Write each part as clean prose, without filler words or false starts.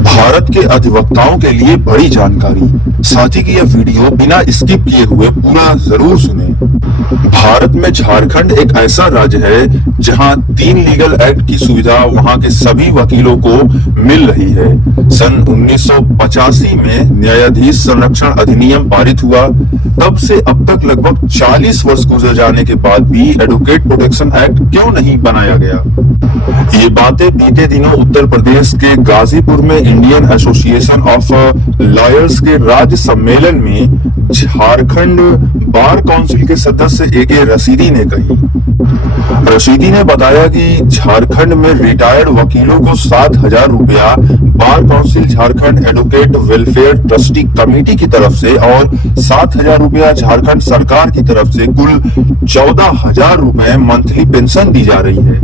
भारत के अधिवक्ताओं के लिए बड़ी जानकारी। साथ ही की यह वीडियो बिना स्किप किए हुए पूरा जरूर सुने। भारत में झारखंड एक ऐसा राज्य है जहां 3 लीगल एक्ट की सुविधा वहां के सभी वकीलों को मिल रही है। सन 1985 में न्यायाधीश संरक्षण अधिनियम पारित हुआ। तब से अब तक लगभग 40 वर्ष गुजर जाने के बाद भी एडवोकेट प्रोटेक्शन एक्ट क्यों नहीं बनाया गया? ये बातें बीते दिनों उत्तर प्रदेश के गाजीपुर में इंडियन एसोसिएशन ऑफ लॉयर्स के राज्य सम्मेलन में झारखंड बार काउंसिल के सदस्य ए.के. रशीदी ने कही। रशीदी ने बताया कि झारखंड में रिटायर्ड वकीलों को 7,000 रुपया bar council Jharkhand advocate welfare trustee committee की तरफ से और 7,000 रुपया झारखंड सरकार की तरफ से कुल 14,000 रुपए मंथली पेंशन दी जा रही है।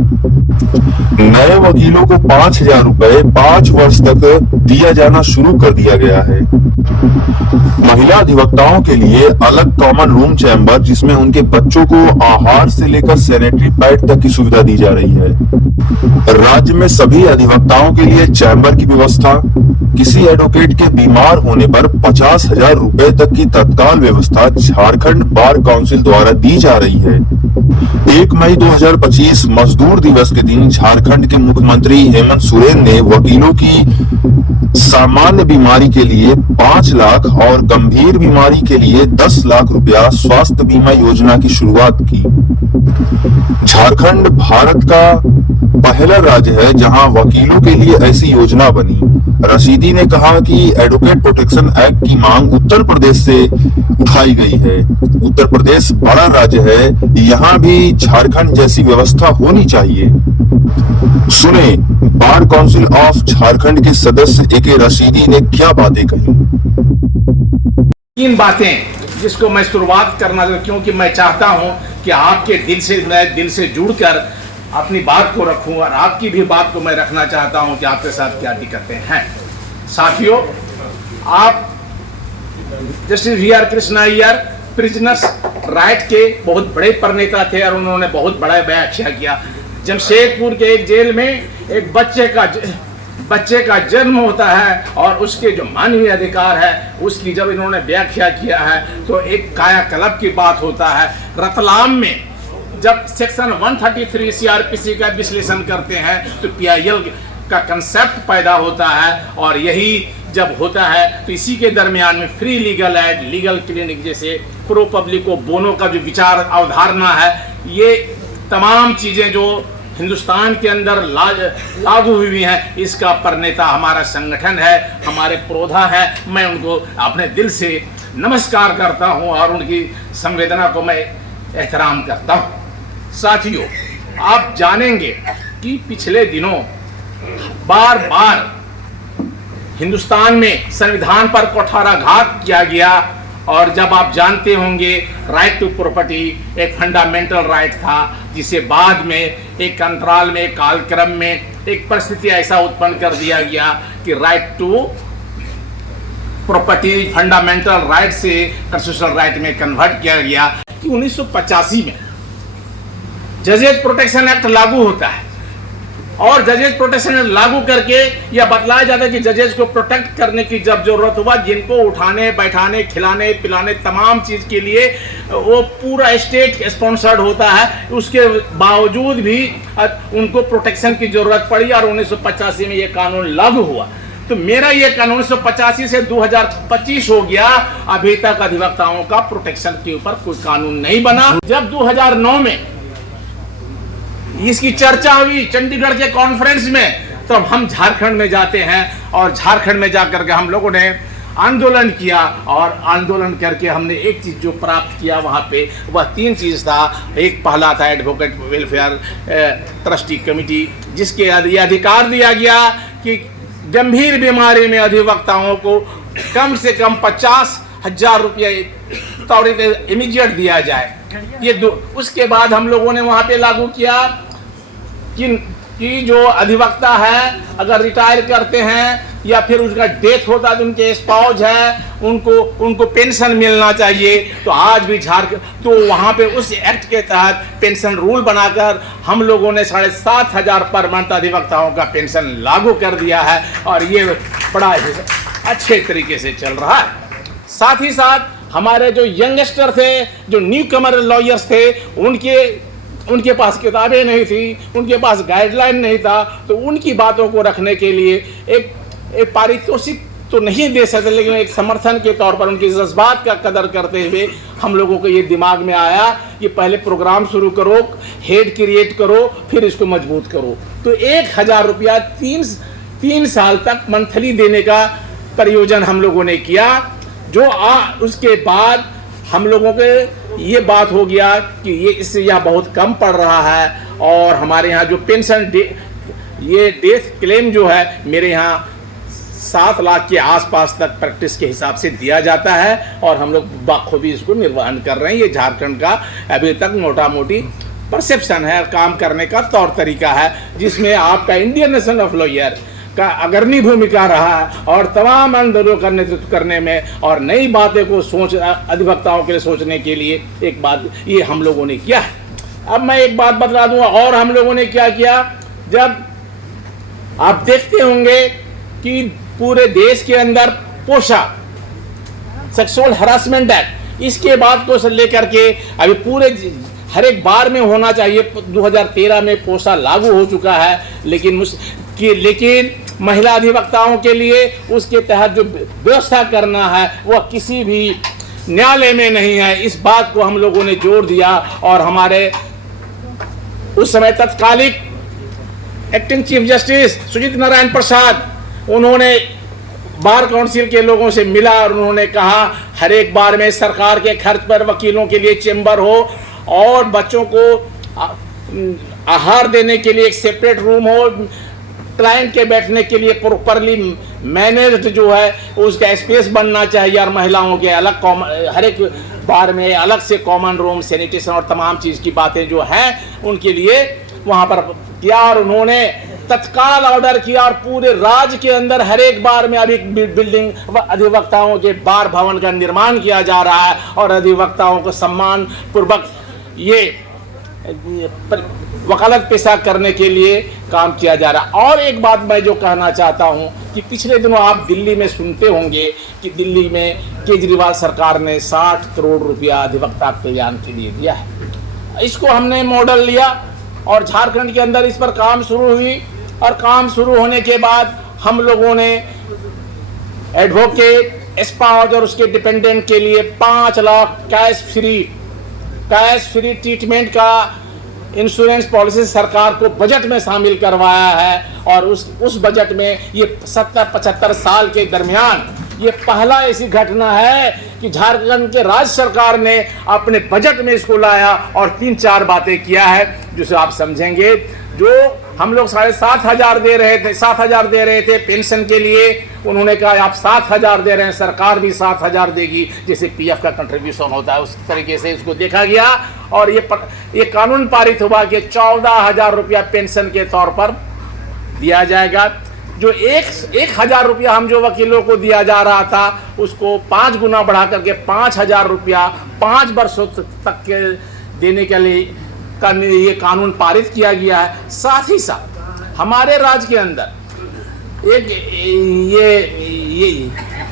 नए वकीलों को 5,000 रुपए 5 वर्ष तक दिया जाना शुरू कर दिया गया है। महिला अधिवक्ताओं के लिए अलग कॉमन रूम चैम्बर, जिसमें उनके बच्चों को आहार से लेकर सैनिटरी पैड तक की सुविधा दी जा रही है। राज्य में सभी अधिवक्ताओं के लिए चैम्बर की व्यवस्था। किसी एडवोकेट के बीमार होने पर 50,000 रुपए तक की तत्काल व्यवस्था झारखंड बार काउंसिल द्वारा दी जा रही है। 1 मई 2025 मजदूर दिवस के दिन झारखंड के मुख्यमंत्री हेमंत सोरेन ने वकीलों की सामान्य बीमारी के लिए 5 लाख और गंभीर बीमारी के लिए 10 लाख रुपया स्वास्थ्य बीमा योजना की शुरुआत की। झारखंड भारत का पहला राज्य है जहां वकीलों के लिए ऐसी योजना बनी। रशीदी ने कहा कि एडवोकेट प्रोटेक्शन एक्ट की मांग उत्तर प्रदेश से उठाई गई है। उत्तर प्रदेश बड़ा राज्य है, यहाँ भी झारखंड जैसी व्यवस्था होनी चाहिए। सुने बार काउंसिल ऑफ झारखंड के सदस्य ए.के. रशीदी ने क्या बातें कही। 3 बातें जिसको मैं शुरुआत करना, क्योंकि मैं चाहता हूं कि आपके दिल से जुड़कर अपनी बात को रखूं और आपकी भी बात को मैं रखना चाहता हूं कि आपके साथ क्या दिक्कतें हैं। साथियों, आप justice VR. Krishna Iyer prisoners right के बहुत बड़े प्रणेता थे और उन्होंने बहुत बड़ा व्याख्या किया। जमशेदपुर के एक जेल में एक बच्चे का जन्म होता है और उसके जो मानवीय अधिकार है उसकी जब इन्होंने व्याख्या किया है तो एक कायाकल्प की बात होता है। रतलाम में जब सेक्शन 133 सीआरपीसी का विश्लेषण करते हैं तो पीआईएल का कंसेप्ट पैदा होता है और यही जब होता है तो इसी के दरमियान में free legal aid, legal clinic जैसे प्रो पब्लिको बोनो का जो विचार अवधारणा है, ये तमाम चीज़ें जो हिंदुस्तान के अंदर लागू हुई हैं, इसका प्रणेता हमारा संगठन है, हमारे प्रोधा है। मैं उनको अपने दिल से नमस्कार करता हूं और उनकी संवेदना को मैं एहतराम करता हूं। साथियों, आप जानेंगे कि पिछले दिनों बार बार हिंदुस्तान में संविधान पर कुठाराघात किया गया और जब आप जानते होंगे राइट टू प्रॉपर्टी एक फंडामेंटल राइट था, जिसे बाद में एक अंतराल में, एक कालक्रम में एक परिस्थिति ऐसा उत्पन्न कर दिया गया कि right to property fundamental right से कॉन्स्टिट्यूशनल राइट में कन्वर्ट किया गया। कि 1985 में जजेज प्रोटेक्शन एक्ट लागू होता है और जजेज प्रोटेक्शन एक्ट लागू करके यह बतलाया जाता है कि जजेज को प्रोटेक्ट करने की जब जरूरत हुआ, जिनको उठाने, बैठाने, खिलाने, पिलाने, तमाम चीज के लिए वो पूरा स्टेट स्पॉन्सर्ड होता है, उसके बावजूद भी उनको प्रोटेक्शन की जरूरत पड़ी और 1985 में ये कानून लागू हुआ। तो मेरा ये कानून 1985 से 2025 हो गया, अभी तक अधिवक्ताओं का प्रोटेक्शन के ऊपर कोई कानून नहीं बना। जब 2009 में इसकी चर्चा हुई चंडीगढ़ के कॉन्फ्रेंस में, तो हम झारखंड में जाते हैं और झारखंड में जाकर के हम लोगों ने आंदोलन किया और आंदोलन करके हमने एक चीज जो प्राप्त किया वहाँ पे, वह 3 चीज था। एक पहला था एडवोकेट वेलफेयर ट्रस्टी कमेटी, जिसके ये अधिकार दिया गया कि गंभीर बीमारी में अधिवक्ताओं को कम से कम 50,000 रुपये त्वरित इमीडिएट दिया जाए। ये उसके बाद हम लोगों ने वहाँ पे लागू किया कि कि जो अधिवक्ता है अगर रिटायर करते हैं या फिर उनका डेथ होता है तो उनके स्पाउस है उनको पेंशन मिलना चाहिए। तो आज भी झारखंड तो वहाँ पे उस एक्ट के तहत पेंशन रूल बनाकर हम लोगों ने 7,500 पर मंथ अधिवक्ताओं का पेंशन लागू कर दिया है और ये बड़ा अच्छे तरीके से चल रहा है। साथ ही साथ हमारे जो यंगस्टर थे, जो न्यू कमर लॉयर्स थे, उनके पास किताबें नहीं थी, उनके पास गाइडलाइन नहीं था, तो उनकी बातों को रखने के लिए एक पारितोषिक तो नहीं दे सकते, लेकिन एक समर्थन के तौर पर उनके जज्बात का कदर करते हुए हम लोगों को ये दिमाग में आया कि पहले प्रोग्राम शुरू करो, हेड क्रिएट करो, फिर इसको मजबूत करो। तो 1,000 रुपया 3 साल तक मंथली देने का प्रयोजन हम लोगों ने किया। जो उसके बाद हम लोगों के ये बात हो गया कि ये इससे यह बहुत कम पड़ रहा है और हमारे यहाँ जो पेंशन ये डेथ क्लेम जो है मेरे यहाँ 7 लाख के आसपास तक प्रैक्टिस के हिसाब से दिया जाता है और हम लोग बखूबी इसको निर्वहन कर रहे हैं। ये झारखंड का अभी तक मोटा मोटी परसेप्शन है, काम करने का तौर तरीका है, जिसमें आपका इंडियन नेशनल ऑफ लॉयर का अग्रणी भूमिका रहा है और तमाम आंदोलनों का नेतृत्व करने में और नई बातें को अधिवक्ताओं के लिए सोचने के लिए एक बात ये हम लोगों ने किया है। अब मैं एक बात बता दूं और हम लोगों ने क्या किया, जब आप देखते होंगे कि पूरे देश के अंदर पोशा सेक्सुअल हरासमेंट एक्ट इसके बाद को लेकर के अभी पूरे हर एक बार में होना चाहिए। 2013 में पोशा लागू हो चुका है, लेकिन महिला अधिवक्ताओं के लिए उसके तहत जो व्यवस्था करना है वह किसी भी न्यायालय में नहीं है। इस बात को हम लोगों ने जोर दिया और हमारे उस समय तत्कालिक acting chief justice Sujit Narayan Prasad, उन्होंने बार काउंसिल के लोगों से मिला और उन्होंने कहा हर एक बार में सरकार के खर्च पर वकीलों के लिए चेंबर हो और बच्चों को आहार देने के लिए एक सेपरेट रूम हो, क्लाइंट के बैठने के लिए प्रॉपरली मैनेज्ड जो है उसका स्पेस बनना चाहिए और महिलाओं के अलग हर एक बार में अलग से कॉमन रूम, सैनिटेशन और तमाम चीज़ की बातें जो हैं उनके लिए वहाँ पर किया और उन्होंने तत्काल ऑर्डर किया और पूरे राज्य के अंदर हर एक बार में अभी बिल्डिंग अधिवक्ताओं के बार भवन का निर्माण किया जा रहा है और अधिवक्ताओं को सम्मान पूर्वक ये वकालत पेशा करने के लिए काम किया जा रहा है। और एक बात मैं जो कहना चाहता हूं कि पिछले दिनों आप दिल्ली में सुनते होंगे कि दिल्ली में केजरीवाल सरकार ने 60 करोड़ रुपया अधिवक्ता कल्याण के लिए दिया है। इसको हमने मॉडल लिया और झारखंड के अंदर इस पर काम शुरू हुई और काम शुरू होने के बाद हम लोगों ने एडवोकेट, स्पाउस और उसके डिपेंडेंट के लिए 5 लाख कैश फ्री ट्रीटमेंट का इंश्योरेंस पॉलिसी सरकार को बजट में शामिल करवाया है और उस बजट में ये 70-75 साल के दरमियान ये पहला ऐसी घटना है कि झारखंड के राज्य सरकार ने अपने बजट में इसको लाया और 3-4 बातें किया है जिसे आप समझेंगे। जो हम लोग 7,500 दे रहे थे पेंशन के लिए, उन्होंने कहा आप 7,000 दे रहे हैं, सरकार भी 7,000 देगी, जैसे पीएफ का कंट्रीब्यूशन होता है उस तरीके से इसको देखा गया और ये कानून पारित हुआ कि 14,000 रुपया पेंशन के तौर पर दिया जाएगा। जो 1,000 रुपया हम जो वकीलों को दिया जा रहा था उसको 5 गुना बढ़ा करके 5,000 रुपया 5 वर्षों तक के देने के लिए ये कानून पारित किया गया है। साथ ही साथ हमारे राज्य के अंदर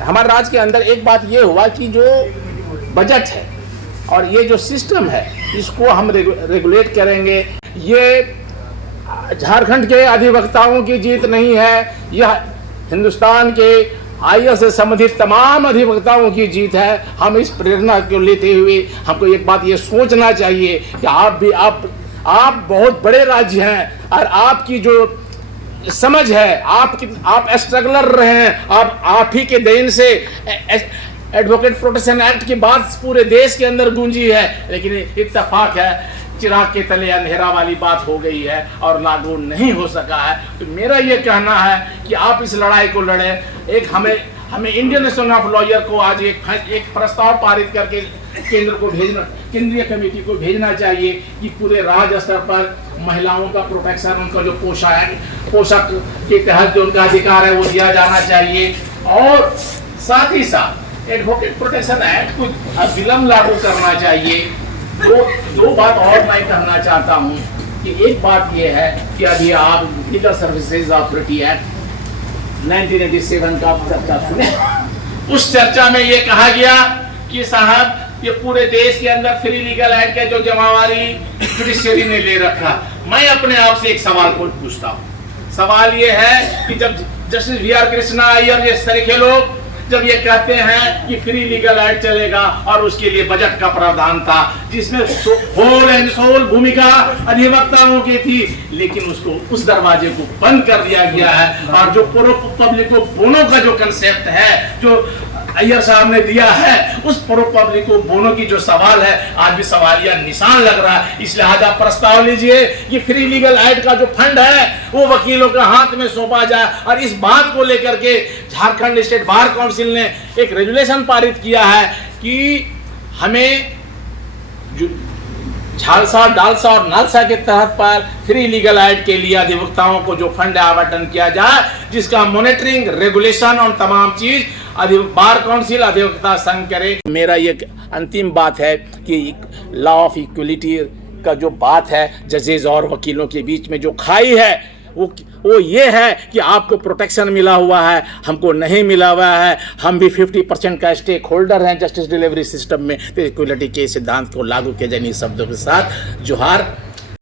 हमारे राज्य के अंदर एक बात ये हुआ कि जो बजट है और ये जो सिस्टम है इसको हम रेगुलेट करेंगे। ये झारखंड के अधिवक्ताओं की जीत नहीं है, यह हिंदुस्तान के आईएएस से संबंधित तमाम अधिवक्ताओं की जीत है। हम इस प्रेरणा को लेते हुए हमको एक बात ये सोचना चाहिए कि आप बहुत बड़े राज्य हैं और आपकी जो समझ है, आप स्ट्रगलर रहे हैं, आप ही के देन से एडवोकेट प्रोटेक्शन एक्ट की बात पूरे देश के अंदर गूंजी है, लेकिन इत्तेफाक है चिराग के तले अंधेरा वाली बात हो गई है और लागू नहीं हो सका है। तो मेरा ये कहना है कि आप इस लड़ाई को लड़े। एक हमें इंडियन नेशनल ऑफ लॉयर को आज एक प्रस्ताव पारित करके केंद्रीय कमेटी को भेजना चाहिए कि पूरे राज्य स्तर पर महिलाओं का प्रोटेक्शन, उनका जो पोशाक के तहत जो उनका अधिकार है वो दिया जाना चाहिए। और साथ ही साथ एडवोकेट प्रोटेक्शन एक्ट को अविलंब लागू करना चाहिए। दो बात और मैं कहना चाहता हूँ कि एक बात ये है कि अभी आप लीगल सर्विसेज अथॉरिटी एक्ट 1987 का चर्चा सुने। उस चर्चा में ये कहा गया कि साहब ये पूरे देश के अंदर फ्री लीगल एड का जो जमावारी जुडिशरी ने ले रखा। मैं अपने आप से एक सवाल को पूछता हूँ। सवाल ये है कि जब जस्टिस वी.आर. कृष्णा अय्यर ये तरीके लोग जब ये कहते हैं कि फ्री लीगल एड चलेगा और उसके लिए बजट का प्रावधान था जिसमें होल एंड सोल भूमिका अधिवक्ताओं की थी, लेकिन उसको उस दरवाजे को बंद कर दिया गया है। और जो पूर्व पब्लिक को बोनो का जो कंसेप्ट है जो अय्यर साहब ने दिया है, उस प्रो पब्लिक को बोनो की जो सवाल है आज भी सवालिया निशान लग रहा है। इसलिए आज आप प्रस्ताव लीजिए कि फ्री लीगल एड का जो फंड है वो वकीलों के हाथ में सौंपा जाए। और इस बात को लेकर के झारखंड स्टेट बार काउंसिल ने एक रेजुलेशन पारित किया है कि हमें झालसा, डालसा और नालसा के तहत पर फ्री लीगल एड के लिए अधिवक्ताओं को जो फंड आवंटन किया जाए, जिसका मॉनिटरिंग, रेगुलेशन और तमाम चीज बार काउंसिल अधिवक्ता संघ करे। मेरा ये अंतिम बात है कि लॉ ऑफ इक्वलिटी का जो बात है जजेस और वकीलों के बीच में जो खाई है वो ये है कि आपको प्रोटेक्शन मिला हुआ है, हमको नहीं मिला हुआ है। हम भी 50% का स्टेक होल्डर हैं जस्टिस डिलीवरी सिस्टम में। तो इक्वलिटी के सिद्धांत को लागू किए जाने शब्दों के साथ जोहार।